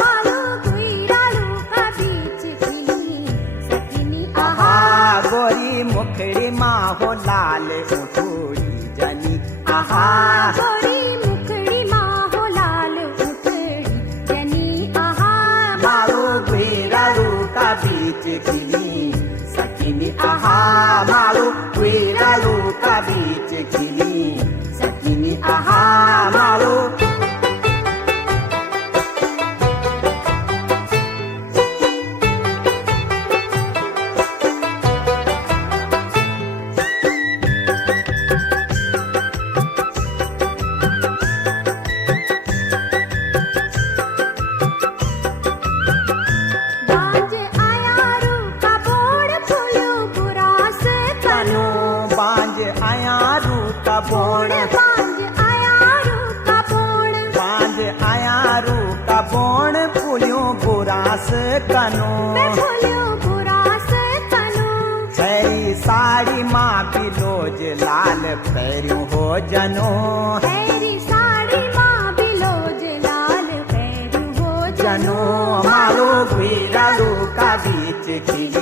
मालो गुइरालू का बीच खिली सकिनी आहा गोरी मुखड़ी माँ हो लाल उठोड़ी जनी आहा गोरी मुखड़ी माँ हो लाल उठड़ी जनी आहा मारो गुइरालू का बीच खिली सकिनी आहा मारो गुइरालू का बीच खिली सकिनी आहा मारो बांझ आया रू का बोड़ फूलो बुरास तनु बांझ आया रू का बोण बांझ आया रू का बोड़ बांझ आया रू का बोण फूलियों बुरास कनु फूलो बुरास तनु खैरी साड़ी माँ बिलोज लाल पैरियों हो जनो तेरी साड़ी माँ बिलोज लाल पैरू हो जनो मारो गुइरालू का बीच खिली